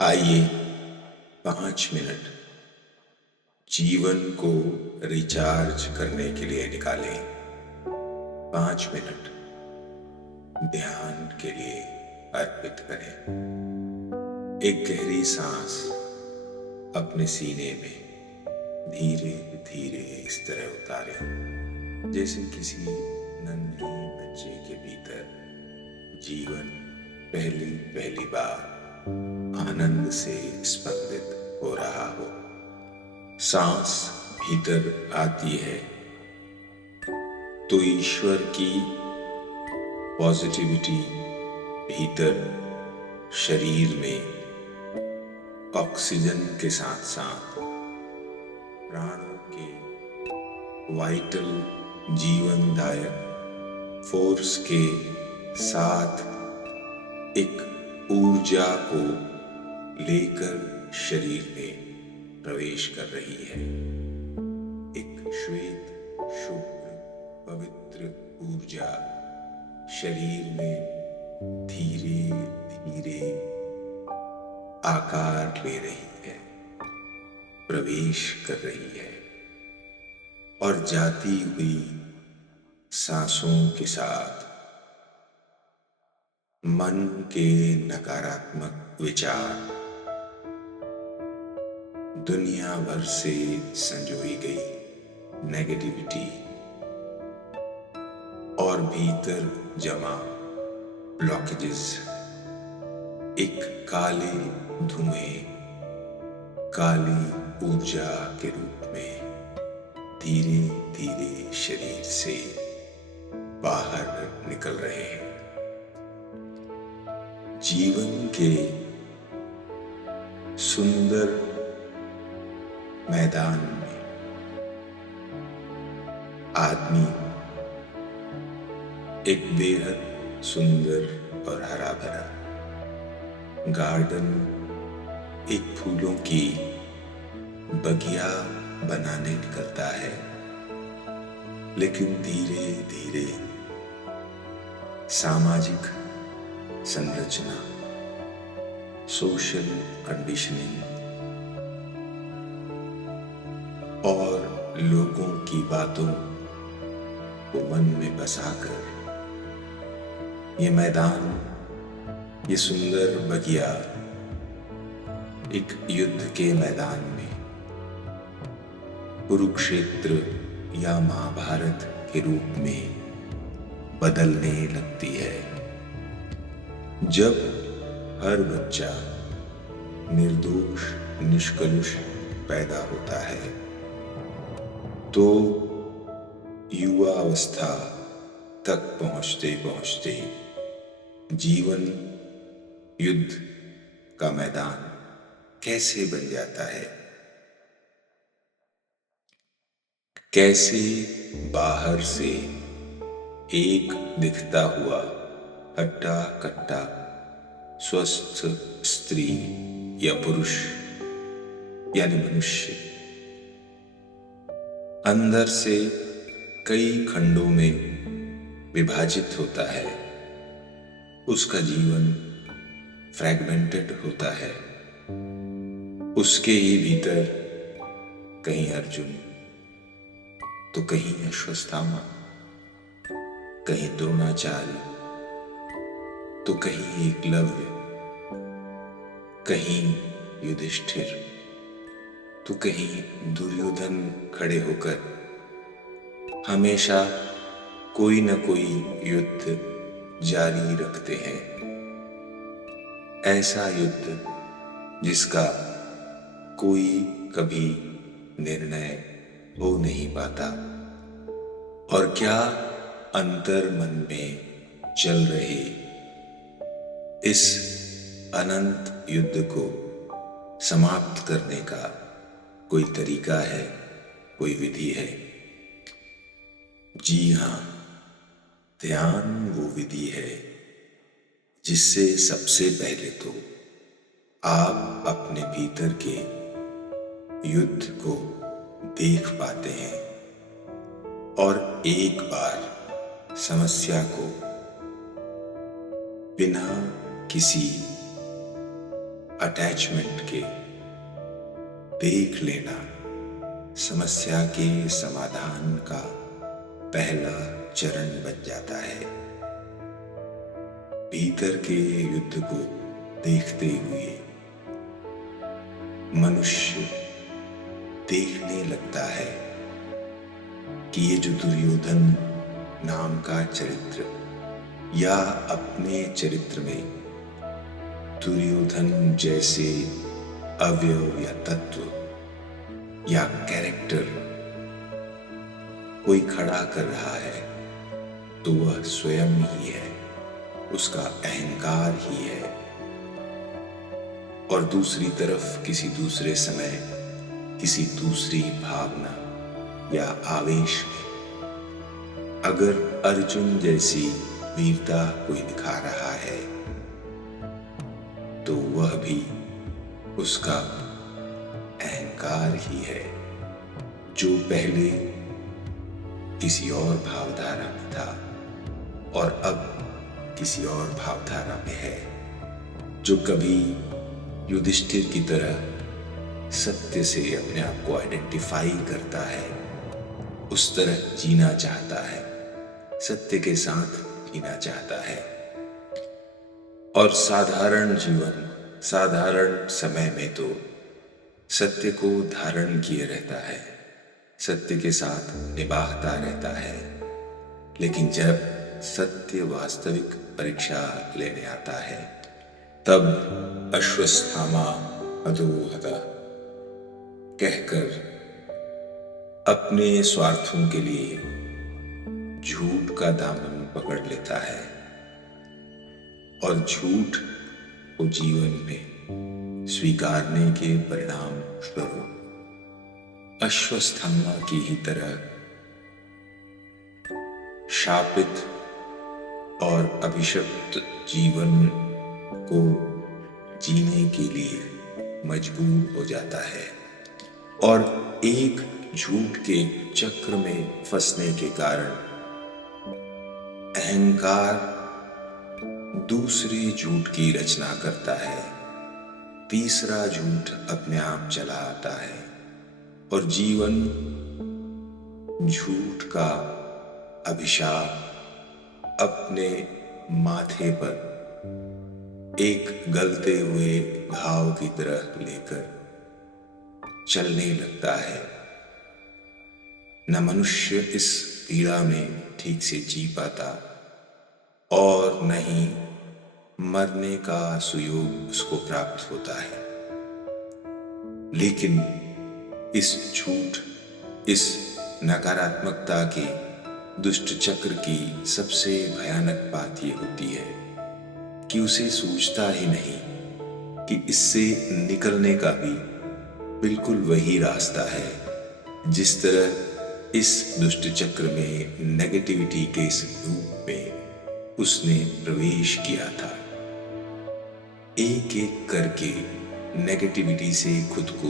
आइए 5 मिनट जीवन को रिचार्ज करने के लिए निकालें। 5 मिनट ध्यान के लिए अर्पित करें। एक गहरी सांस अपने सीने में धीरे धीरे इस तरह उतारें जैसे किसी नन्हे बच्चे के भीतर जीवन पहली पहली बार आनंद से स्पंदित हो रहा हो। सांस भीतर आती है तो ईश्वर की पॉजिटिविटी भीतर शरीर में ऑक्सीजन के साथ साथ प्राणों के वाइटल जीवनदायक फोर्स के साथ एक ऊर्जा को लेकर शरीर में प्रवेश कर रही है। एक श्वेत शुभ्र पवित्र ऊर्जा शरीर में धीरे धीरे आकार ले रही है, प्रवेश कर रही है और जाती हुई सांसों के साथ मन के नकारात्मक विचार, दुनिया भर से संजोई गई नेगेटिविटी और भीतर जमा ब्लॉकेजेस एक काले धुएं, काली ऊर्जा के रूप में धीरे धीरे शरीर से बाहर निकल रहे हैं। जीवन के सुंदर मैदान में आदमी एक बेहद सुंदर और हरा भरा गार्डन, एक फूलों की बगिया बनाने निकलता है, लेकिन धीरे धीरे सामाजिक संरचना, सोशल कंडीशनिंग और लोगों की बातों को मन में बसाकर ये मैदान, ये सुंदर बगिया एक युद्ध के मैदान में, कुरुक्षेत्र या महाभारत के रूप में बदलने लगती है। जब हर बच्चा निर्दोष निष्कलुष पैदा होता है तो युवा अवस्था तक पहुंचते पहुंचते जीवन युद्ध का मैदान कैसे बन जाता है, कैसे बाहर से एक दिखता हुआ हट्टा कट्टा स्वस्थ स्त्री या पुरुष यानी मनुष्य अंदर से कई खंडों में विभाजित होता है, उसका जीवन फ्रैगमेंटेड होता है। उसके ही भीतर कहीं अर्जुन तो कहीं अश्वत्थामा, कहीं द्रोणाचार्य तो कहीं एकलव्य, कहीं युधिष्ठिर तो कहीं दुर्योधन खड़े होकर हमेशा कोई न कोई युद्ध जारी रखते हैं। ऐसा युद्ध जिसका कोई कभी निर्णय हो नहीं पाता और क्या अंतर मन में चल रहे इस अनंत युद्ध को समाप्त करने का कोई तरीका है, कोई विधि है। जी हाँ, ध्यान वो विधि है जिससे सबसे पहले तो आप अपने भीतर के युद्ध को देख पाते हैं और एक बार समस्या को बिना किसी अटैचमेंट के देख लेना समस्या के समाधान का पहला चरण बन जाता है। भीतर के युद्ध को देखते हुए मनुष्य देखने लगता है कि ये जो दुर्योधन नाम का चरित्र या अपने चरित्र में दुर्योधन जैसे अवयव या तत्व या कैरेक्टर कोई खड़ा कर रहा है तो वह स्वयं ही है, उसका अहंकार ही है। और दूसरी तरफ किसी दूसरे समय किसी दूसरी भावना या आवेश में अगर अर्जुन जैसी वीरता कोई दिखा रहा है तो वह भी उसका अहंकार ही है, जो पहले किसी और भावधारा में था और अब किसी और भावधारा में है, जो कभी युधिष्ठिर की तरह सत्य से अपने आप को आइडेंटिफाई करता है, उस तरह जीना चाहता है, सत्य के साथ जीना चाहता है। और साधारण जीवन साधारण समय में तो सत्य को धारण किए रहता है, सत्य के साथ निभाता रहता है। लेकिन जब सत्य वास्तविक परीक्षा लेने आता है तब अश्वत्थामा अधोहता कहकर अपने स्वार्थों के लिए झूठ का दामन पकड़ लेता है और झूठ को जीवन में स्वीकारने के परिणाम स्वरूप अश्वत्थामा की ही तरह शापित और अभिशप्त जीवन को जीने के लिए मजबूर हो जाता है और एक झूठ के चक्र में फंसने के कारण अहंकार दूसरे झूठ की रचना करता है, तीसरा झूठ अपने आप चला आता है और जीवन झूठ का अभिशाप अपने माथे पर एक गलते हुए घाव की तरह लेकर चलने लगता है। न मनुष्य इस पीड़ा में ठीक से जी पाता और न ही मरने का सुयोग उसको प्राप्त होता है। लेकिन इस झूठ, इस नकारात्मकता के दुष्ट चक्र की सबसे भयानक बात ये होती है कि उसे सूझता ही नहीं कि इससे निकलने का भी बिल्कुल वही रास्ता है जिस तरह इस दुष्ट चक्र में नेगेटिविटी के इस रूप में उसने प्रवेश किया था। एक एक करके नेगेटिविटी से खुद को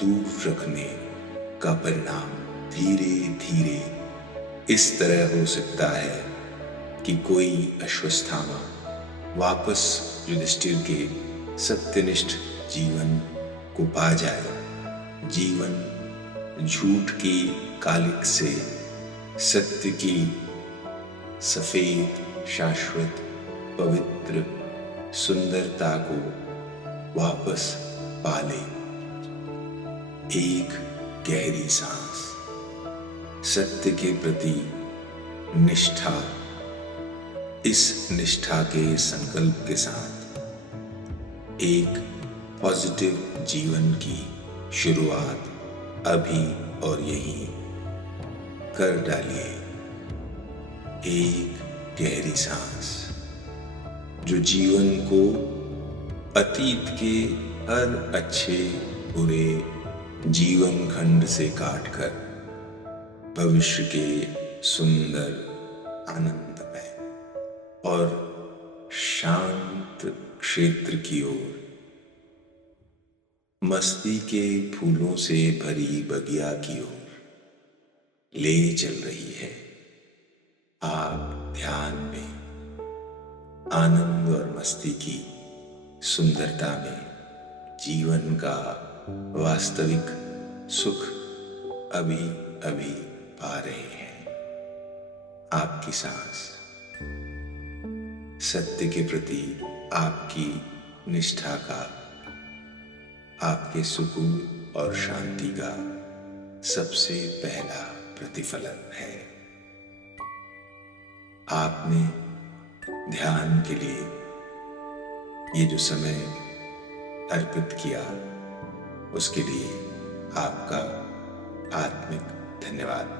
दूर रखने का परिणाम धीरे धीरे इस तरह हो सकता है कि कोई अश्वत्थामा वापस युधिष्ठिर के सत्यनिष्ठ जीवन को पा जाए, जीवन झूठ की कालिक से सत्य की सफेद शाश्वत पवित्र सुंदरता को वापस पाले। एक गहरी सांस, सत्य के प्रति निष्ठा, इस निष्ठा के संकल्प के साथ एक पॉजिटिव जीवन की शुरुआत अभी और यहीं कर डालिए। एक गहरी सांस जो जीवन को अतीत के हर अच्छे बुरे जीवन खंड से काटकर भविष्य के सुंदर आनंदमय और शांत क्षेत्र की ओर, मस्ती के फूलों से भरी बगिया की ओर ले चल रही है। आप ध्यान में आनंद और मस्ती की सुंदरता में जीवन का वास्तविक सुख अभी अभी पा रहे हैं। आपकी सांस, सत्य के प्रति आपकी निष्ठा का, आपके सुकून और शांति का सबसे पहला प्रतिफलन है। आपने ध्यान के लिए ये जो समय अर्पित किया, उसके लिए आपका आत्मिक धन्यवाद।